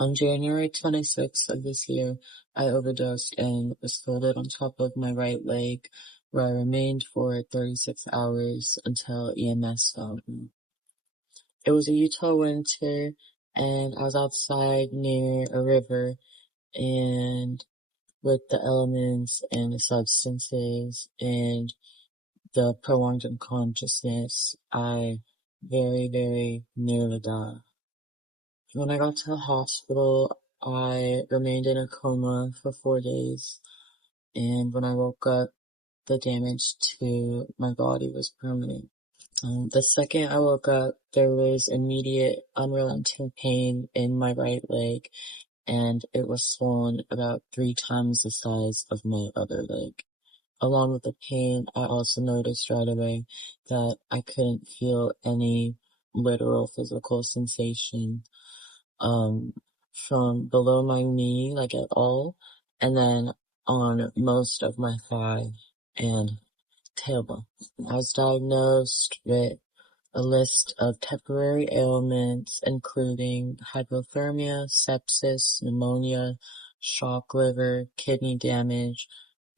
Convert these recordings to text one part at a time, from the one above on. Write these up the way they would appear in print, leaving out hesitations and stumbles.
On January 26th of this year, I overdosed and was floated on top of my right leg, where I remained for 36 hours until EMS found me. It was a Utah winter, and I was outside near a river, and with the elements and the substances and the prolonged unconsciousness, I very, very nearly died. When I got to the hospital, I remained in a coma for 4 days, and when I woke up, the damage to my body was permanent. The second I woke up, there was immediate, unrelenting pain in my right leg, and it was swollen about 3 times the size of my other leg. Along with the pain, I also noticed right away that I couldn't feel any literal physical sensation from below my knee, like at all, and then on most of my thigh and tailbone. I was diagnosed with a list of temporary ailments, including hypothermia, sepsis, pneumonia, shock liver, kidney damage,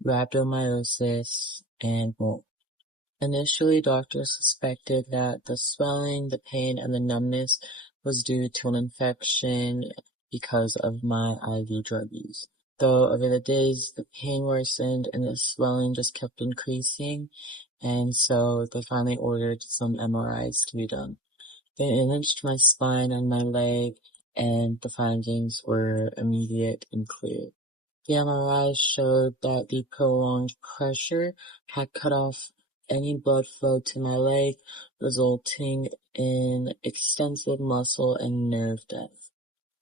rhabdomyosis, and more. Initially, doctors suspected that the swelling, the pain, and the numbness was due to an infection because of my IV drug use. Though over the days, the pain worsened and the swelling just kept increasing, and so they finally ordered some MRIs to be done. They imaged my spine and my leg, and the findings were immediate and clear. The MRI showed that the prolonged pressure had cut off any blood flow to my leg, resulting in extensive muscle and nerve death.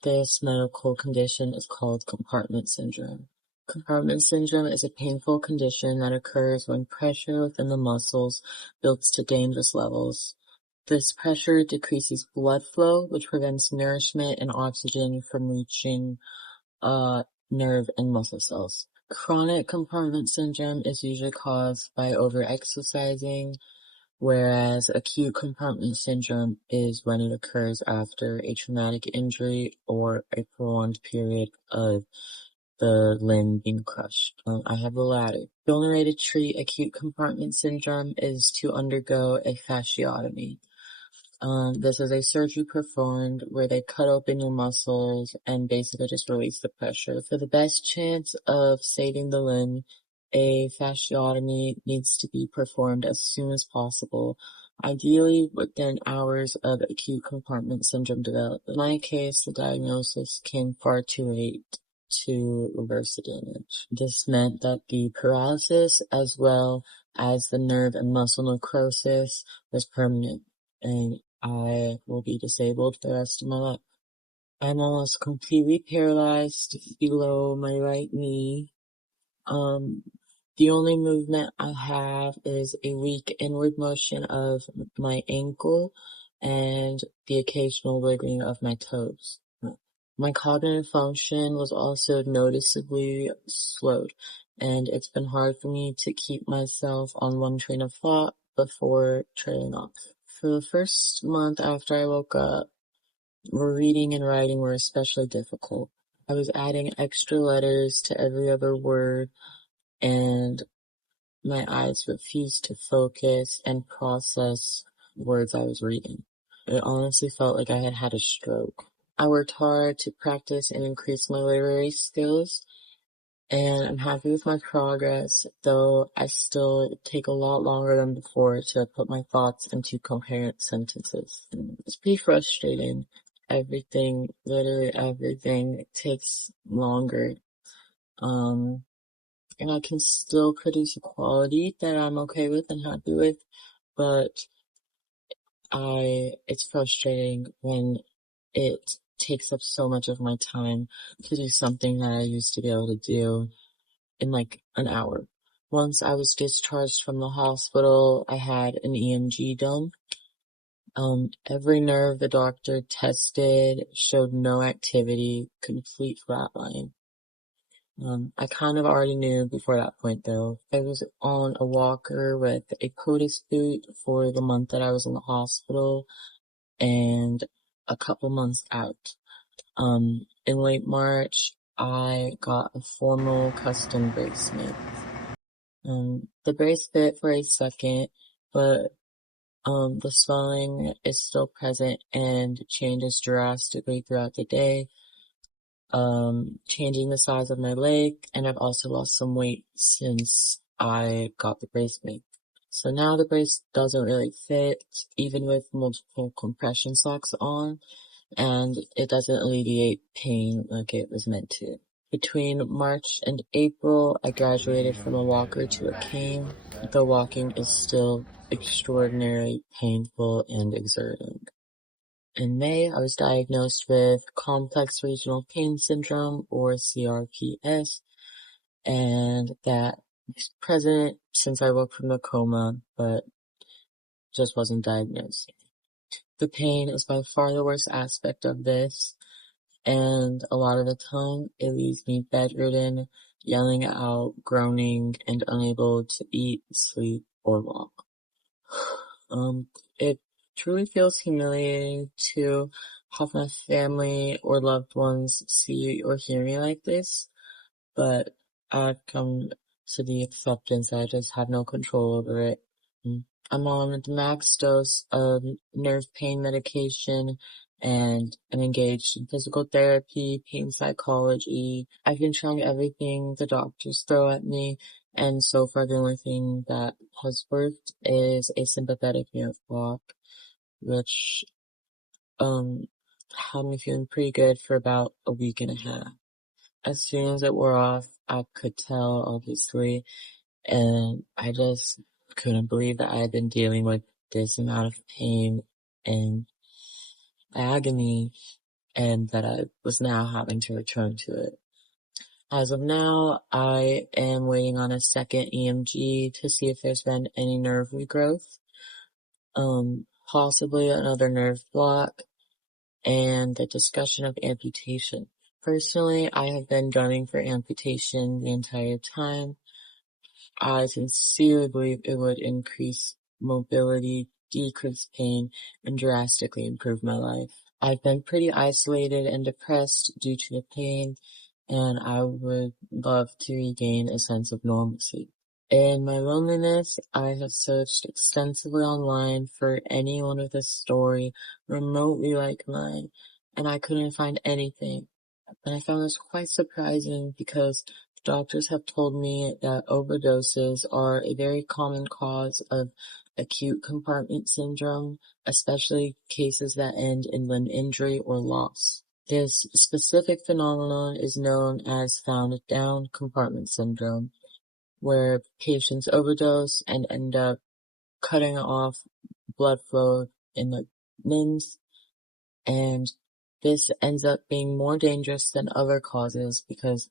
This medical condition is called compartment syndrome. Compartment syndrome is a painful condition that occurs when pressure within the muscles builds to dangerous levels. This pressure decreases blood flow, which prevents nourishment and oxygen from reaching nerve and muscle cells. Chronic compartment syndrome is usually caused by over-exercising, whereas acute compartment syndrome is when it occurs after a traumatic injury or a prolonged period of the limb being crushed. I have the latter. The only way to treat acute compartment syndrome is to undergo a fasciotomy. This is a surgery performed where they cut open your muscles and basically just release the pressure. For the best chance of saving the limb, a fasciotomy needs to be performed as soon as possible, ideally within hours of acute compartment syndrome development. In my case, the diagnosis came far too late to reverse the damage. This meant that the paralysis as well as the nerve and muscle necrosis was permanent, and I will be disabled for the rest of my life. I'm almost completely paralyzed below my right knee. The only movement I have is a weak inward motion of my ankle and the occasional wiggling of my toes. My cognitive function was also noticeably slowed, and it's been hard for me to keep myself on one train of thought before trailing off. For the first month after I woke up, reading and writing were especially difficult. I was adding extra letters to every other word, and my eyes refused to focus and process words I was reading. It honestly felt like I had had a stroke. I worked hard to practice and increase my literary skills, and I'm happy with my progress, though I still take a lot longer than before to put my thoughts into coherent sentences. It's pretty frustrating. Literally everything takes longer. And I can still produce a quality that I'm okay with and happy with, but it's frustrating when it takes up so much of my time to do something that I used to be able to do in like an hour. Once I was discharged from the hospital, I had an EMG done. Every nerve the doctor tested showed no activity, complete flatline. I kind of already knew before that point though. I was on a walker with a POTUS boot for the month that I was in the hospital and a couple months out. In late March, I got a formal custom brace made. The brace fit for a second, but the swelling is still present and changes drastically throughout the day, changing the size of my leg, and I've also lost some weight since I got the brace made. So now the brace doesn't really fit, even with multiple compression socks on, and it doesn't alleviate pain like it was meant to. Between March and April, I graduated from a walker to a cane, though walking is still extraordinarily painful and exerting. In May, I was diagnosed with complex regional pain syndrome, or CRPS, and that is present since I woke from the coma, but just wasn't diagnosed. The pain is by far the worst aspect of this, and a lot of the time it leaves me bedridden, yelling out, groaning, and unable to eat, sleep, or walk. It truly feels humiliating to have my family or loved ones see or hear me like this, but I've come to the acceptance that I just have no control over it. I'm on the max dose of nerve pain medication, and I'm engaged in physical therapy, pain psychology. I've been trying everything the doctors throw at me, and so far the only thing that has worked is a sympathetic nerve block, which had me feeling pretty good for about a week and a half. As soon as it wore off, I could tell, obviously, and I just couldn't believe that I had been dealing with this amount of pain and agony, and that I was now having to return to it. As of now, I am waiting on a second EMG to see if there's been any nerve regrowth, possibly another nerve block, and the discussion of amputation. Personally, I have been gunning for amputation the entire time. I sincerely believe it would increase mobility, decrease pain, and drastically improve my life. I've been pretty isolated and depressed due to the pain, and I would love to regain a sense of normalcy. In my loneliness, I have searched extensively online for anyone with a story remotely like mine, and I couldn't find anything. And I found this quite surprising because doctors have told me that overdoses are a very common cause of acute compartment syndrome, especially cases that end in limb injury or loss. This specific phenomenon is known as found down compartment syndrome, where patients overdose and end up cutting off blood flow in the limbs, and this ends up being more dangerous than other causes because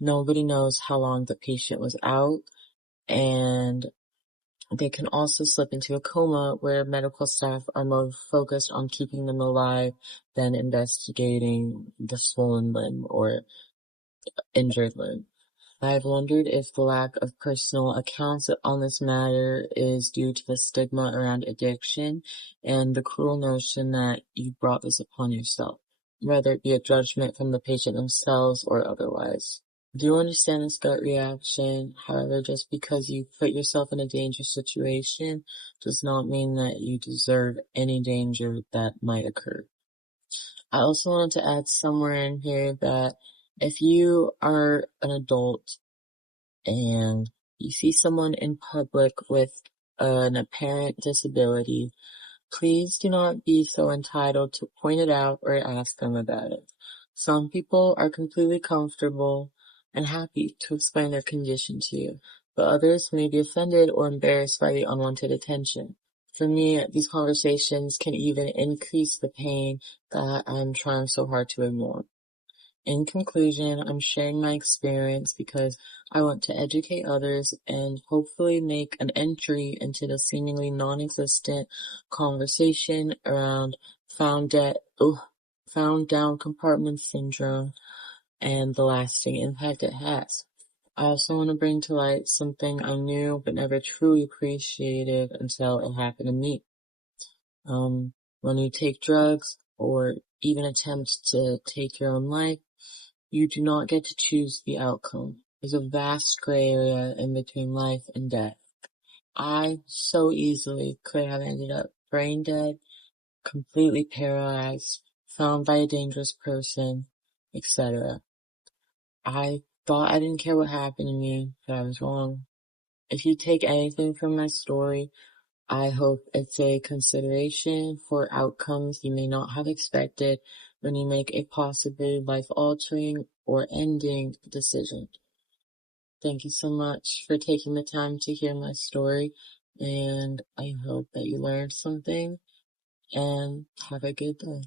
nobody knows how long the patient was out, and they can also slip into a coma where medical staff are more focused on keeping them alive than investigating the swollen limb or injured limb. I've wondered if the lack of personal accounts on this matter is due to the stigma around addiction and the cruel notion that you brought this upon yourself, whether it be a judgment from the patient themselves or otherwise. Do you understand this gut reaction? However, just because you put yourself in a dangerous situation does not mean that you deserve any danger that might occur. I also wanted to add somewhere in here that if you are an adult and you see someone in public with an apparent disability, please do not be so entitled to point it out or ask them about it. Some people are completely comfortable and happy to explain their condition to you, but others may be offended or embarrassed by the unwanted attention. For me, these conversations can even increase the pain that I'm trying so hard to ignore. In conclusion, I'm sharing my experience because I want to educate others and hopefully make an entry into the seemingly non-existent conversation around found down compartment syndrome and the lasting impact it has. I also want to bring to light something I knew but never truly appreciated until it happened to me. When you take drugs or even attempt to take your own life, you do not get to choose the outcome. There's a vast gray area in between life and death. I so easily could have ended up brain dead, completely paralyzed, found by a dangerous person, etc. I thought I didn't care what happened to me, but I was wrong. If you take anything from my story, I hope it's a consideration for outcomes you may not have expected when you make a possibly life-altering or ending decision. Thank you so much for taking the time to hear my story, and I hope that you learned something, and have a good day.